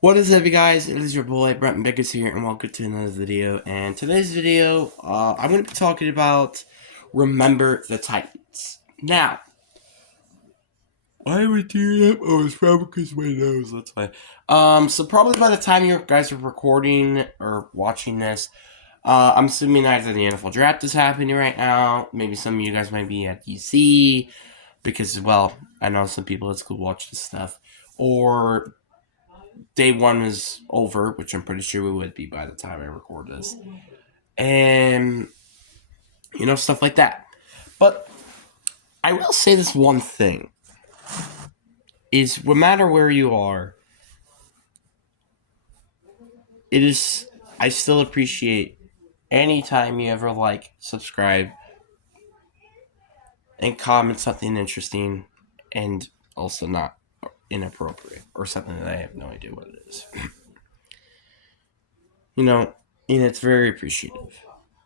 What is up, you guys? It is your boy Brent Biggers here, and welcome to another video. And today's video, I'm going to be talking about Remember the Titans. Now, why am I doing that? Oh, it's probably because my nose. That's why. So probably by the time you guys are recording or watching this, I'm assuming either the NFL draft is happening right now. Maybe some of you guys might be at DC because, well, I know some people at school watch this stuff, or day one is over, which I'm pretty sure we would be by the time I record this, and stuff like that. But I will say this one thing: is no matter where you are, it is I still appreciate anytime you ever subscribe, and comment something interesting, and also not inappropriate or something that I have no idea what it is. And it's very appreciative.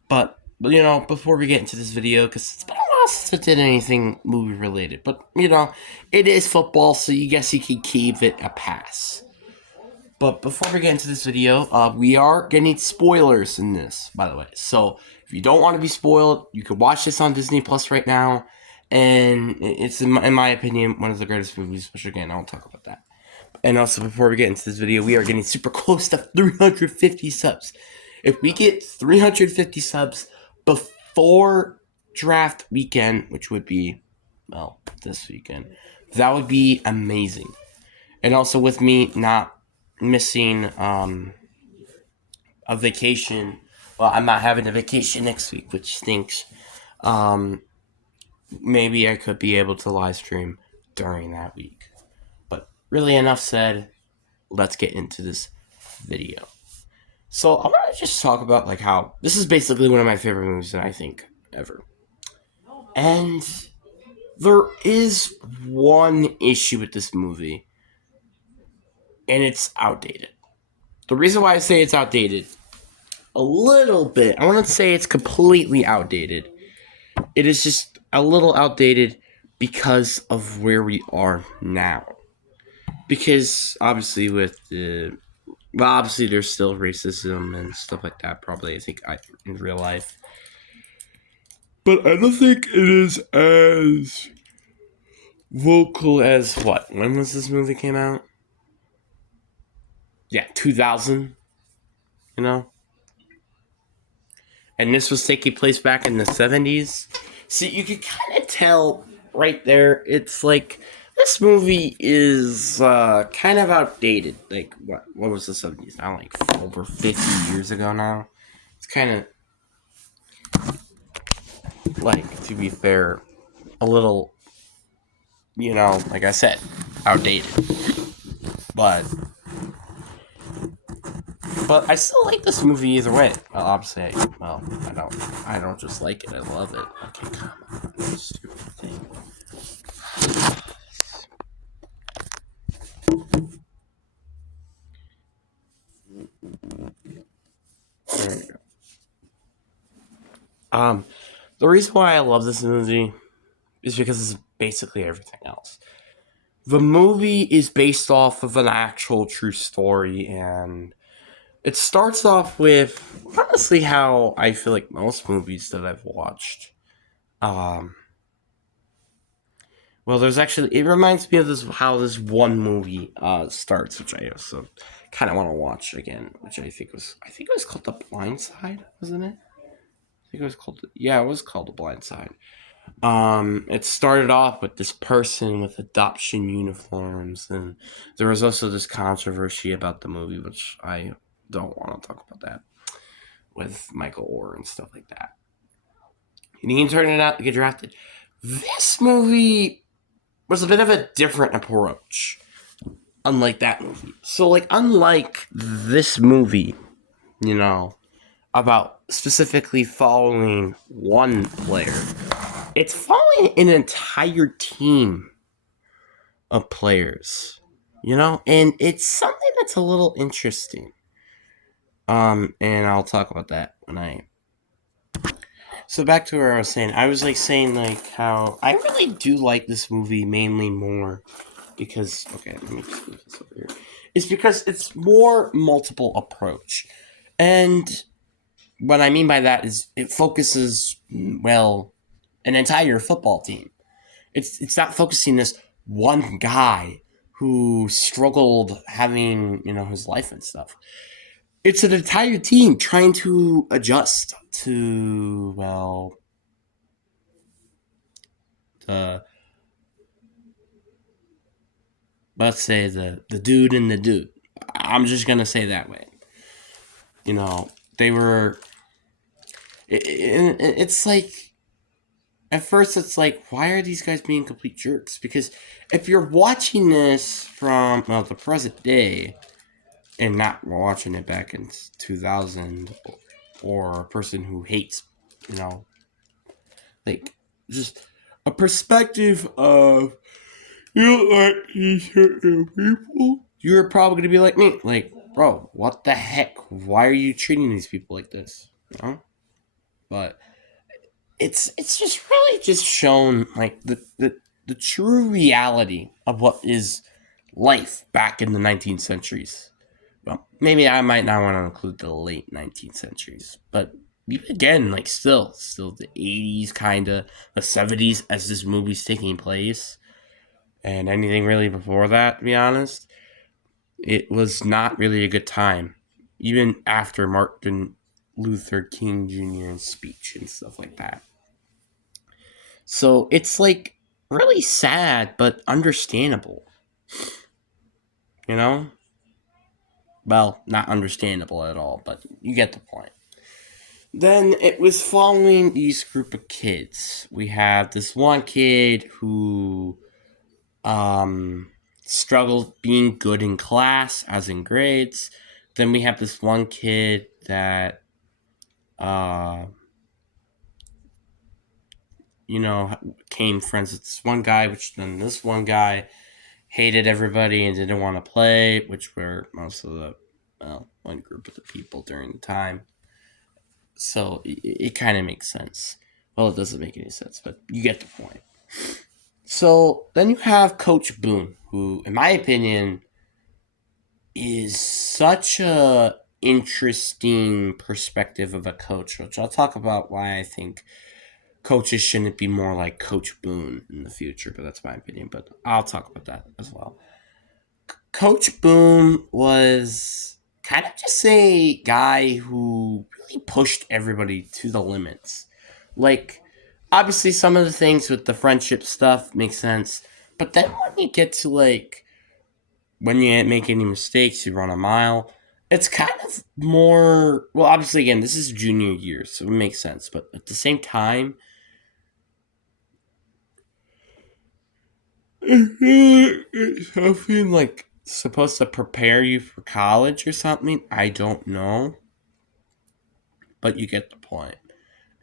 But before we get into this video, because it's been a while since I did anything movie related, but it is football, so you guess you can keep it a pass. But before we get into this video, we are getting spoilers in this, by the way. So if you don't want to be spoiled, you can watch this on Disney Plus right now, and it's in my opinion one of the greatest movies. Which again, I'll talk about that. And also, before we get into this video, we are getting super close to 350 subs. If we get 350 subs before draft weekend, which would be, well, this weekend, that would be amazing. And also, with me not missing a vacation, well, I'm not having a vacation next week, which stinks. Maybe I could be able to live stream during that week. But really, enough said. Let's get into this video. So I want to just talk about how this is basically one of my favorite movies that I think ever. And there is one issue with this movie, and it's outdated. The reason why I say it's outdated, a little bit, I want to say it's completely outdated. It is just a little outdated because of where we are now. Because obviously obviously there's still racism and stuff like that, probably, I think, in real life. But I don't think it is as vocal as what? When was this movie came out? Yeah, 2000, And this was taking place back in the 70s. See, you can kind of tell right there, it's like, this movie is kind of outdated. Like, what was the 70s? Now, over 50 years ago now. It's kind of, to be fair, a little, like I said, outdated. But I still like this movie either way. Well, obviously, I don't just like it. I love it. Okay, come on, this stupid thing. There we go. The reason why I love this movie is because it's basically everything else. The movie is based off of an actual true story, and it starts off with honestly how I feel like most movies that I've watched. Well, there's actually, it reminds me of this one movie starts, which I also kind of want to watch again, which I think it was called The Blind Side, wasn't it? I think it was called, yeah, it was called The Blind Side. It started off with this person with adoption uniforms, and there was also this controversy about the movie, which I don't want to talk about that, with Michael Orr and stuff like that. And he turned it out to get drafted. This movie was a bit of a different approach, unlike that movie. So, unlike this movie, about specifically following one player, it's following an entire team of players, and it's something that's a little interesting. And I'll talk about that when I. So back to where I was saying, I was saying how I really do like this movie mainly more because, okay, let me just move this over here. is because it's more multiple approach. And what I mean by that is it focuses, well, an entire football team. It's not focusing this one guy who struggled having, his life and stuff. It's an entire team trying to adjust to, well, the, let's say the dude and the dude. I'm just gonna say that way. They were. It's like, at first it's like, why are these guys being complete jerks? Because if you're watching this from, well, the present day, and not watching it back in 2000, or a person who hates, you know, like, just a perspective of, you don't like these certain people, you're probably going to be like me. Like, bro, what the heck? Why are you treating these people like this? But it's just really just shown, like, the true reality of what is life back in the 19th centuries. Well, maybe I might not want to include the late 19th centuries, but again, like, still the 80s, kind of the 70s, as this movie's taking place, and anything really before that, to be honest, it was not really a good time, even after Martin Luther King Jr.'s speech and stuff like that. So it's, like, really sad, but understandable, you know? Well, not understandable at all, but you get the point. Then it was following these group of kids. We have this one kid who struggled being good in class, as in grades. Then we have this one kid that uh, came friends with this one guy, which then this one guy hated everybody and didn't want to play, which were most of the, well, one group of the people during the time. So it kind of makes sense. Well, it doesn't make any sense, but you get the point. So then you have Coach Boone, who, in my opinion, is such a interesting perspective of a coach, which I'll talk about why I think coaches shouldn't be more like Coach Boone in the future, but that's my opinion. But I'll talk about that as well. Coach Boone was kind of just a guy who really pushed everybody to the limits. Like, obviously, some of the things with the friendship stuff make sense, but then when you get to, like, when you make any mistakes, you run a mile. It's kind of more, well, obviously, again, this is junior year, so it makes sense. But at the same time, it's something like supposed to prepare you for college or something. I don't know, but you get the point.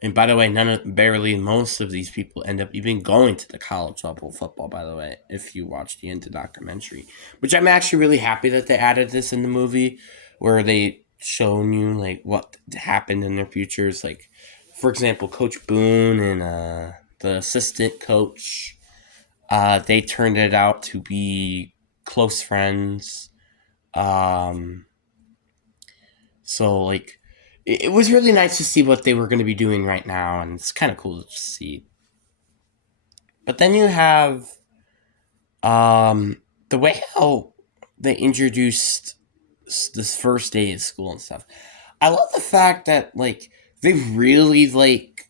And by the way, barely most of these people end up even going to the college level of football, by the way, if you watch the end of the documentary. Which I'm actually really happy that they added this in the movie, where they shown you, like, what happened in their futures. Like, for example, Coach Boone and the assistant coach, they turned it out to be close friends. Um, so, like, it was really nice to see what they were going to be doing right now, and it's kind of cool to see. But then you have the way how they introduced this first day of school and stuff. I love the fact that, like, they really, like,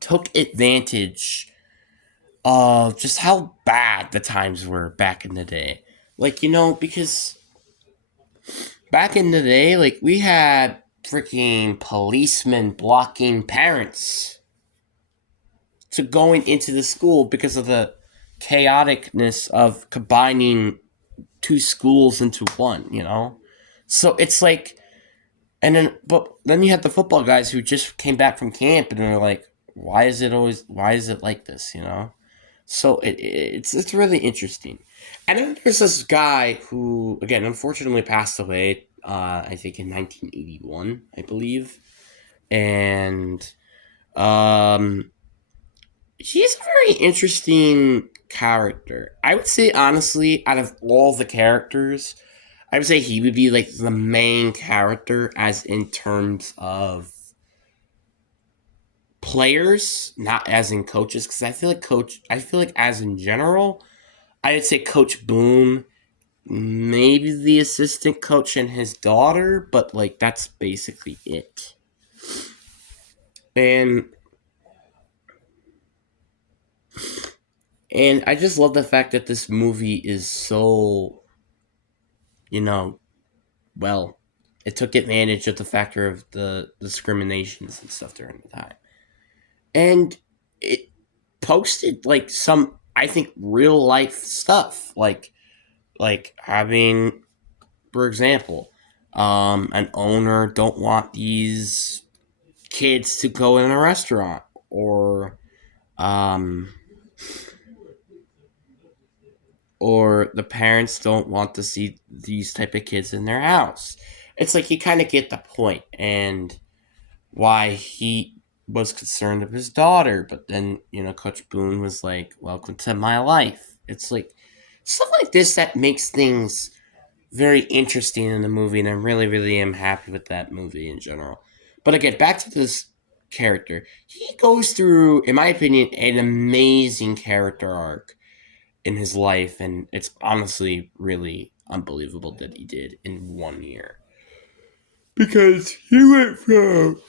took advantage of just how bad the times were back in the day. Like, because back in the day, like, we had freaking policemen blocking parents to going into the school because of the chaoticness of combining two schools into one. So it's like, and then you have the football guys who just came back from camp and they're like, why is it like this? So it's really interesting. And then there's this guy who, again, unfortunately passed away, I think in 1981, I believe. And he's a very interesting character. I would say, honestly, out of all the characters, I would say he would be like the main character, as in terms of players, not as in coaches. Because I feel like as in general, I'd say Coach Boone, maybe the assistant coach and his daughter, but like that's basically it. And I just love the fact that this movie is so, you know, well, it took advantage of the factor of the discriminations and stuff during the time. And it posted like some, I think, real life stuff, like having, for example, an owner don't want these kids to go in a restaurant, um or the parents don't want to see these type of kids in their house. It's like you kind of get the point, and why he was concerned of his daughter. But then, Coach Boone was like, "Welcome to my life." It's like stuff like this that makes things very interesting in the movie, and I really, really am happy with that movie in general. But again, back to this character. He goes through, in my opinion, an amazing character arc in his life, and it's honestly really unbelievable that he did in 1 year. Because he went from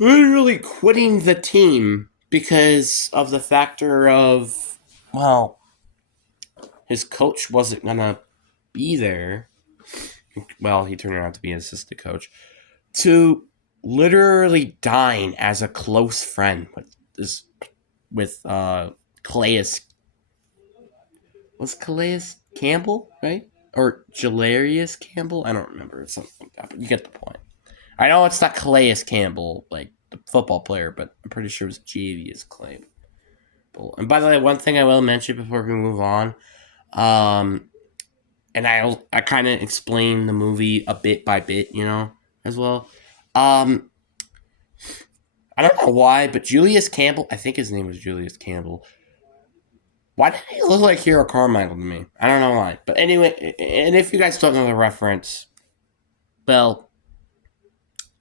literally quitting the team because of the factor of, well, his coach wasn't gonna be there. Well, he turned out to be an assistant coach. To literally dying as a close friend with Calais. Was Calais Campbell, right? Or Jalarius Campbell? I don't remember. It's something like that, but you get the point. I know it's not Calais Campbell, like the football player, but I'm pretty sure it was Javius Campbell. And by the way, one thing I will mention before we move on, um, and I kind of explain the movie a bit by bit, as well. Um, I don't know why, but Julius Campbell, I think his name was Julius Campbell. Why did he look like Hero Carmichael to me? I don't know why. But anyway, and if you guys don't know the reference, well,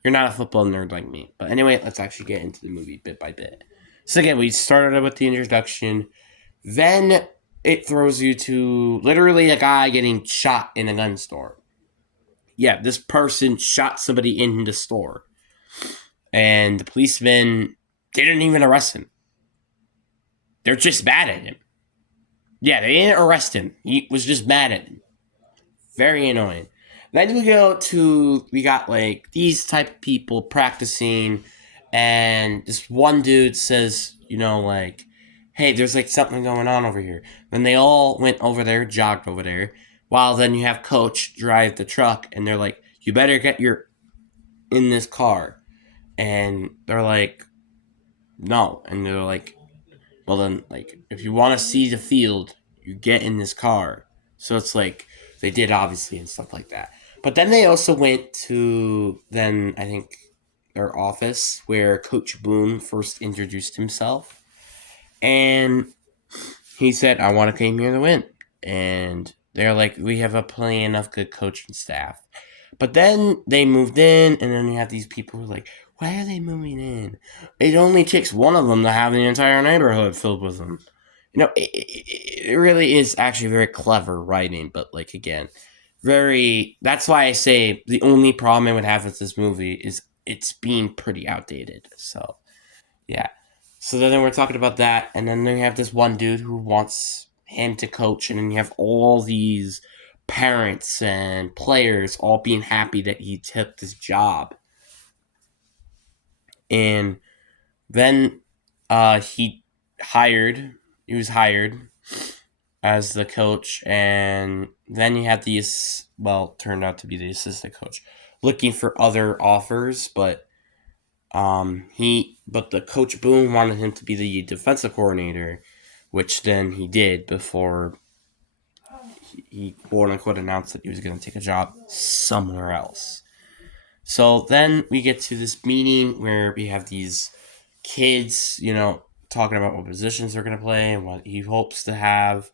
you're not a football nerd like me. But anyway, let's actually get into the movie bit by bit. So again, we started with the introduction. Then it throws you to literally a guy getting shot in a gun store. Yeah, this person shot somebody in the store. And the policemen didn't even arrest him. They're just mad at him. Yeah, they didn't arrest him. He was just mad at him. Very annoying. Then we got like these type of people practicing, and this one dude says, like, hey, there's like something going on over here. Then they all went over there, jogged over there, while then you have Coach drive the truck, and they're like, you better get your in this car. And they're like, no. And they're like, well then, like, if you want to see the field, you get in this car. So it's like they did, obviously, and stuff like that. But then they also went to, then I think, their office where Coach Boone first introduced himself, and he said, I want to come here to win. And they're like, we have a plenty enough good coaching staff. But then they moved in, and then you have these people who are like, why are they moving in? It only takes one of them to have the entire neighborhood filled with them. It really is actually very clever writing, but like, again, that's why I say the only problem I would have with this movie is it's being pretty outdated. So, yeah. So then we're talking about that, and then you have this one dude who wants him to coach, and then you have all these parents and players all being happy that he took this job. And then he was hired as the coach, and then you had these, well, turned out to be the assistant coach, looking for other offers, but the Coach Boone wanted him to be the defensive coordinator, which then he did before he quote unquote announced that he was going to take a job somewhere else. So then we get to this meeting where we have these kids, talking about what positions they're going to play and what he hopes to have.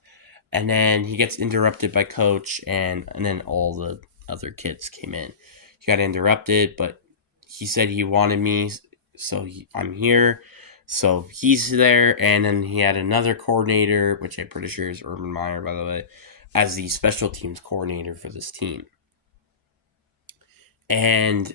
and then he gets interrupted by coach, and then all the other kids came in. He got interrupted, but he said he wanted me, so I'm here. So he's there, and then he had another coordinator, which I'm pretty sure is Urban Meyer, by the way, as the special teams coordinator for this team. And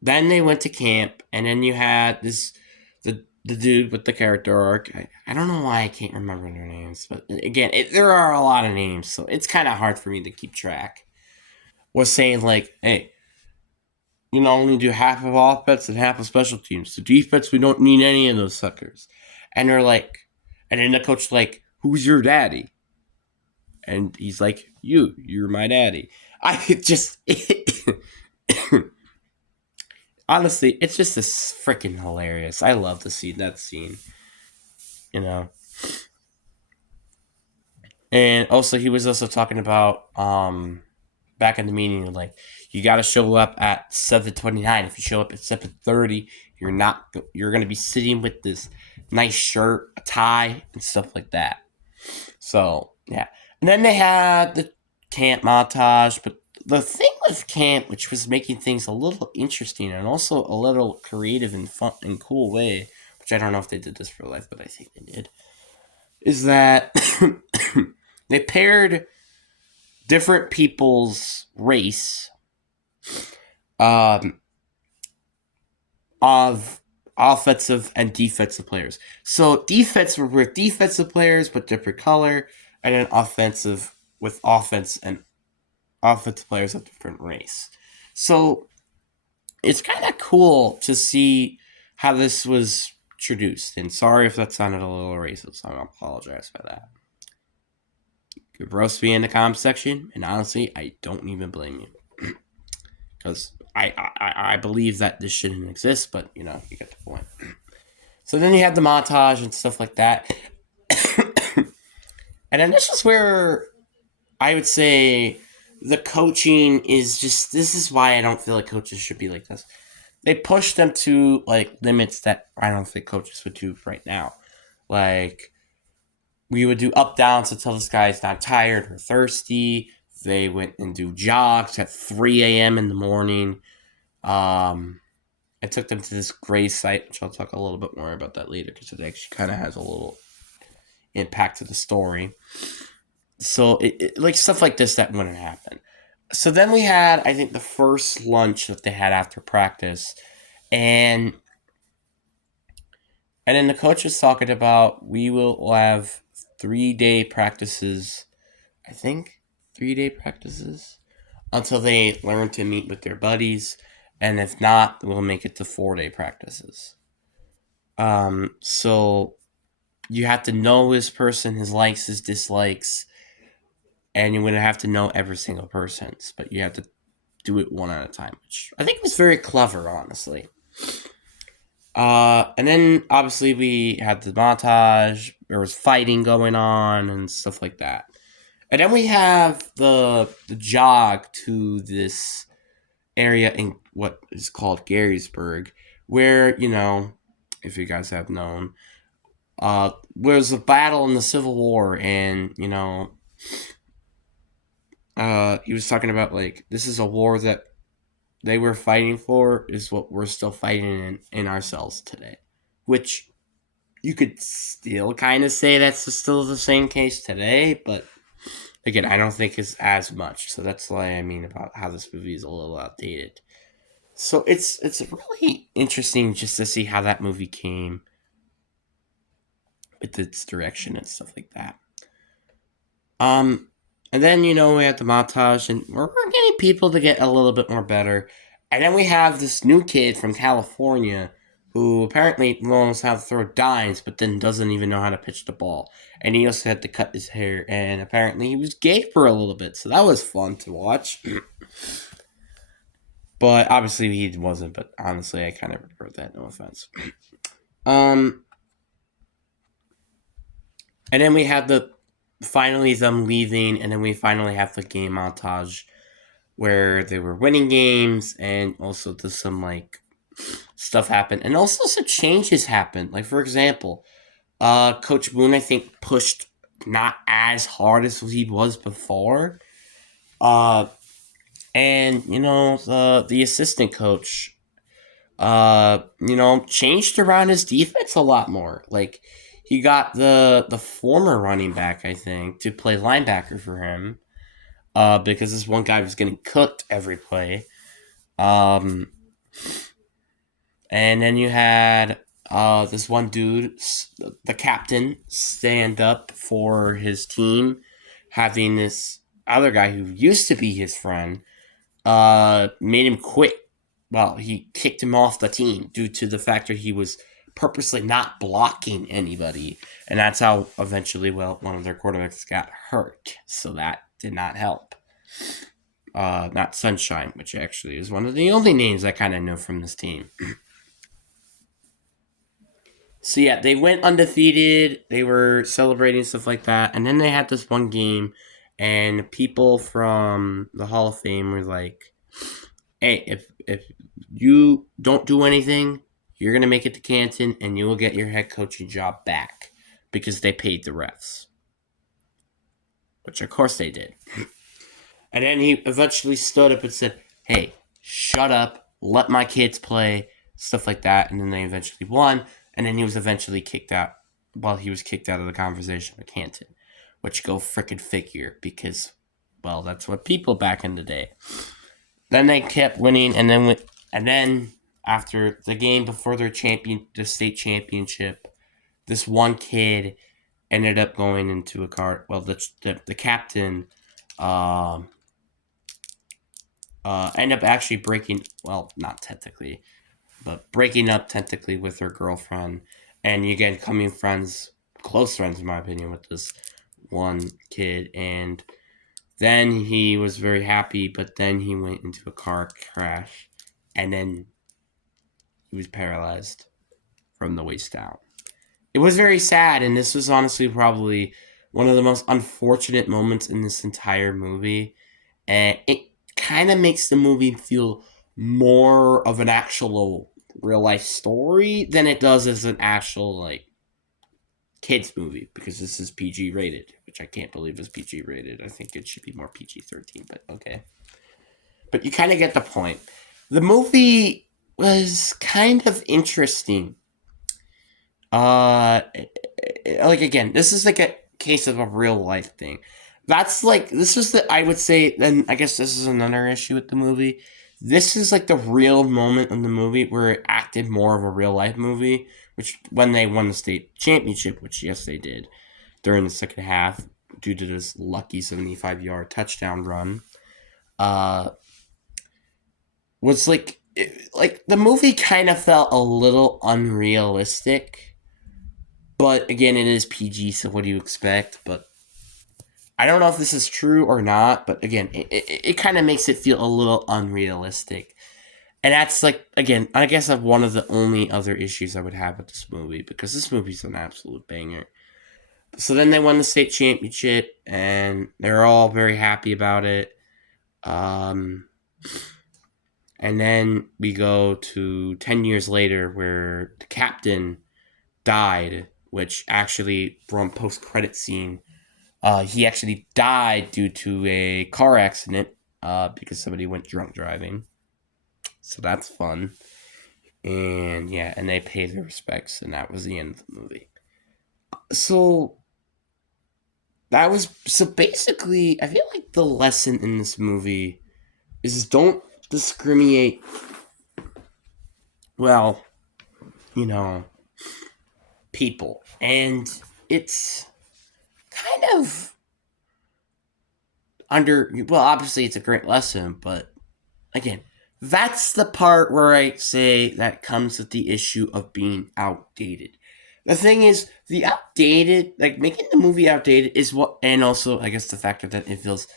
then they went to camp, and then you had the dude with the character arc. I don't know why I can't remember their names, but again, there are a lot of names, so it's kind of hard for me to keep track. Was saying like, hey, only do half of offense and half of special teams. The defense, we don't need any of those suckers. And they're like, and then the coach like, who's your daddy? And he's like, you're my daddy. I just, honestly, it's just this freaking hilarious. I love to see that scene, you know. And also, he was also talking about back in the meeting, like you got to show up at 7:29. If you show up at 7:30, you're gonna be sitting with this nice shirt, a tie, and stuff like that. So yeah, and then they had the camp montage, but the thing with camp, which was making things a little interesting and also a little creative and fun and cool way, which I don't know if they did this for life, but I think they did, is that they paired different people's race um, of offensive and defensive players. So defense were with defensive players but different color, and then offensive with offense and offensive players of different race. So it's kind of cool to see how this was introduced. And sorry if that sounded a little racist. I apologize for that. You could roast me in the comment section, and honestly, I don't even blame you. Because I believe that this shouldn't exist, but you get the point. So then you have the montage and stuff like that. And then this is where I would say the coaching is just, this is why I don't feel like coaches should be like this. They push them to like limits that I don't think coaches would do right now. Like we would do up downs until this guy's not tired or thirsty. They went and do jogs at 3 a.m. in the morning. I took them to this gray site, which I'll talk a little bit more about that later because it actually kind of has a little impact to the story. So, like stuff like this that wouldn't happen. So then we had, I think, the first lunch that they had after practice, and then the coach was talking about we will have 3-day practices. I think 3-day practices until they learn to meet with their buddies, and if not, we'll make it to 4-day practices. So you have to know this person, his likes, his dislikes, and you're gonna have to know every single person's, but you have to do it one at a time, which I think was very clever, honestly. And then obviously we had the montage. There was fighting going on and stuff like that. And then we have the jog to this area in what is called Gettysburg, where if you guys have known, was a battle in the Civil War, and he was talking about like this is a war that they were fighting for is what we're still fighting in ourselves today, which you could still kind of say that's still the same case today, but again, I don't think it's as much. So that's why I mean about how this movie is a little outdated. So it's really interesting just to see how that movie came with its direction and stuff like that. And then we had the montage, and we're getting people to get a little bit more better. And then we have this new kid from California who apparently knows how to throw dimes, but then doesn't even know how to pitch the ball. And he also had to cut his hair, and apparently he was gay for a little bit, so that was fun to watch. But obviously he wasn't, but honestly I kind of regret that, no offense. And then we had the finally them leaving, and then we finally have the game montage where they were winning games, and also there's some like stuff happened, and also some changes happened. Like for example, Coach Boone I think pushed not as hard as he was before. Uh, and the assistant coach, changed around his defense a lot more. Like he got the former running back, I think, to play linebacker for him. Because this one guy was getting cooked every play. Um, and then you had this one dude, the captain, stand up for his team, having this other guy who used to be his friend, made him quit. Well, he kicked him off the team due to the fact that he was purposely not blocking anybody, and that's how eventually, one of their quarterbacks got hurt. So that did not help. Not Sunshine, which actually is one of the only names I kind of know from this team. So yeah, they went undefeated. They were celebrating stuff like that, and then they had this one game, and people from the Hall of Fame were like, "Hey, if you don't do anything, you're gonna make it to Canton, and you will get your head coaching job back because they paid the refs." Which of course they did. And then he eventually stood up and said, "Hey, shut up, let my kids play," stuff like that. And then they eventually won. And then he was eventually kicked out. Well, he was kicked out of the conversation with Canton, which go frickin' figure because, well, that's what people back in the day. Then they kept winning, and then after the game before the state championship, this one kid ended up going into a car. Well, the captain. End up actually breaking, well, not technically, but breaking up technically with her girlfriend, and again coming close friends in my opinion, with this one kid, and then he was very happy, but then he went into a car crash, and then he was paralyzed from the waist down. It was very sad, and this was honestly probably one of the most unfortunate moments in this entire movie, and it kind of makes the movie feel more of an actual real life story than it does as an actual like kids movie, because this is PG rated, which I can't believe is PG rated. I think it should be more PG-13, but okay. But you kind of get the point. The movie was kind of interesting. Like again, this is like a case of a real life thing. That's like this is the I would say. Then I guess this is another issue with the movie. This is like the real moment in the movie where it acted more of a real life movie, which when they won the state championship, which yes they did during the second half due to this lucky 75-yard touchdown run. Uh, was like the movie kind of felt a little unrealistic, but again, it is PG, so what do you expect? But I don't know if this is true or not, but again, it kind of makes it feel a little unrealistic. And that's like, again, I guess that's one of the only other issues I would have with this movie, because this movie's an absolute banger. So then they won the state championship, and they're all very happy about it. And then we go to 10 years later, where the captain died, which actually, from post-credit scene, he actually died due to a car accident because somebody went drunk driving. So that's fun. And yeah, and they pay their respects, and that was the end of the movie. So basically, I feel like the lesson in this movie is don't discriminate, well, you know, people. And it's kind of obviously it's a great lesson, but again, that's the part where I say that comes with the issue of being outdated. The thing is, the outdated, like making the movie outdated is what, and also I guess the factor that it feels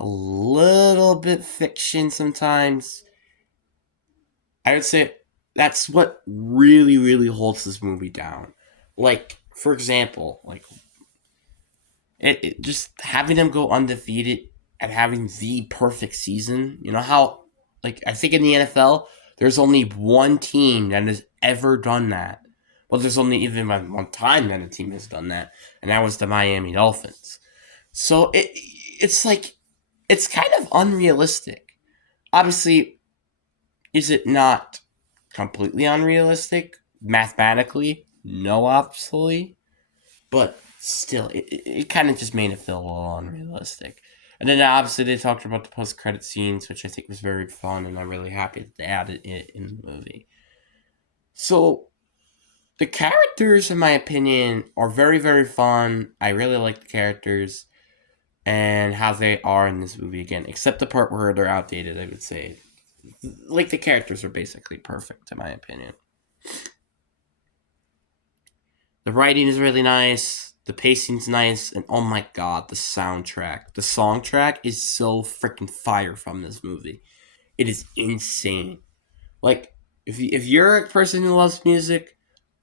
a little bit fiction sometimes. I would say that's what really, really holds this movie down. Like, for example, like it just having them go undefeated and having the perfect season. You know how, like, I think in the NFL, there's only one team that has ever done that. Well, there's only even one time that a team has done that, and that was the Miami Dolphins. So it's like it's kind of unrealistic. Obviously, is it not completely unrealistic mathematically? No, obviously, but still, it kind of just made it feel a little unrealistic. And then obviously they talked about the post credit scenes, which I think was very fun, and I'm really happy that they added it in the movie. So the characters, in my opinion, are very, very fun. I really like the characters and how they are in this movie again, except the part where they're outdated, I would say. Like, the characters are basically perfect, in my opinion. The writing is really nice, the pacing's nice, and oh my god, the soundtrack. The song track is so freaking fire from this movie. It is insane. Like, if you're a person who loves music,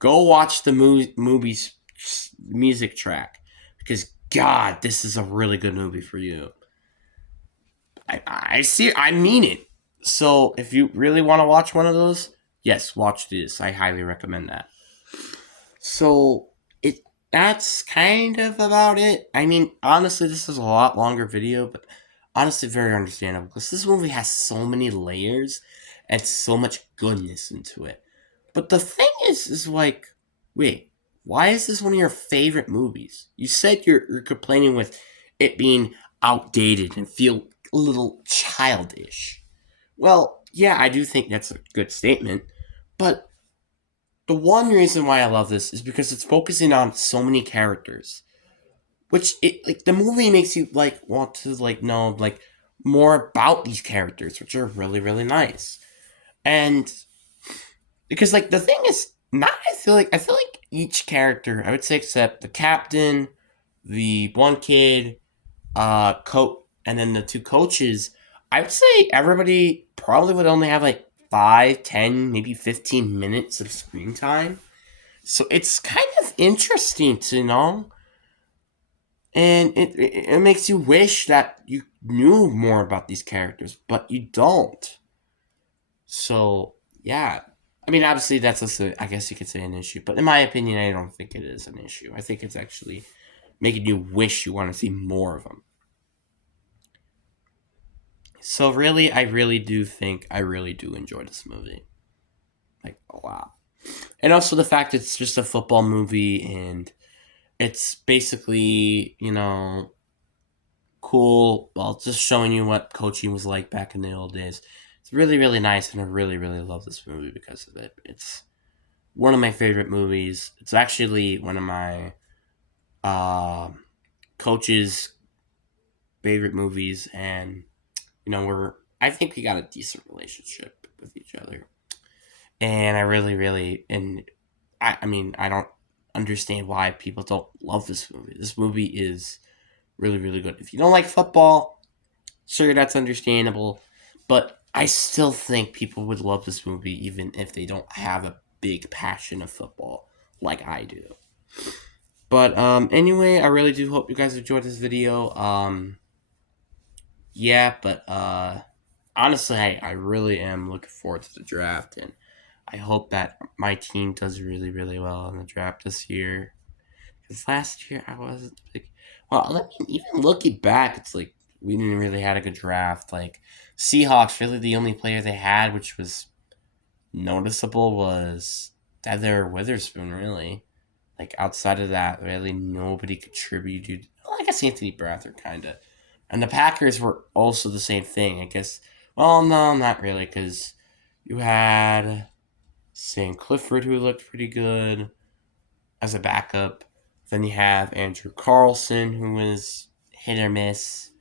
go watch the movie's music track because God, this is a really good movie for you. I see. I mean it. So if you really want to watch one of those, yes, watch this. I highly recommend that. So it that's kind of about it. I mean, honestly, this is a lot longer video, but honestly, very understandable because this movie has so many layers and so much goodness into it. But the thing is like, wait, why is this one of your favorite movies? You said you're complaining with it being outdated and feel a little childish. Well, yeah, I do think that's a good statement, but the one reason why I love this is because it's focusing on so many characters, which it like the movie makes you like want to like know like more about these characters, which are really really nice. And because like the thing is, not I feel like each character, I would say except the captain, the one kid, coach, and then the two coaches, I would say everybody probably would only have like 5, 10, maybe 15 minutes of screen time. So it's kind of interesting to know, and it makes you wish that you knew more about these characters, but you don't. So yeah, I mean, obviously that's I guess you could say an issue, but in my opinion, I don't think it is an issue. I think it's actually making you wish you want to see more of them. So really, I really do think I really do enjoy this movie, like a lot, and also the fact it's just a football movie and it's basically cool. Well, just showing you what coaching was like back in the old days. It's really really nice, and I really really love this movie because of it. It's one of my favorite movies. It's actually one of my uh, coach's favorite movies, and we're I think we got a decent relationship with each other, and I really really and I mean I don't understand why people don't love this movie. This movie is really really good. If you don't like football, sure that's understandable, but I still think people would love this movie even if they don't have a big passion of football like I do. But anyway, I really do hope you guys enjoyed this video. Yeah, but honestly, I really am looking forward to the draft, and I hope that my team does really really well in the draft this year. Because last year I wasn't like, well, I mean, even looking back, it's like we didn't really had a good draft. Like Seahawks, really the only player they had, which was noticeable, was Heather Witherspoon. Really, like outside of that, really nobody contributed. Well, I guess Anthony Bradford kind of, and the Packers were also the same thing. I guess. Well, no, not really, because you had Sam Clifford who looked pretty good as a backup. Then you have Andrew Carlson, who was hit or miss.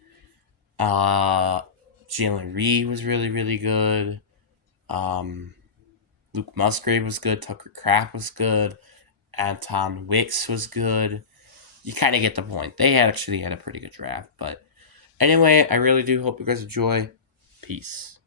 Uh, Jalen Reed was really, really good. Um, Luke Musgrave was good. Tucker Kraft was good. Anton Wicks was good. You kind of get the point. They actually had a pretty good draft. But anyway, I really do hope you guys enjoy. Peace.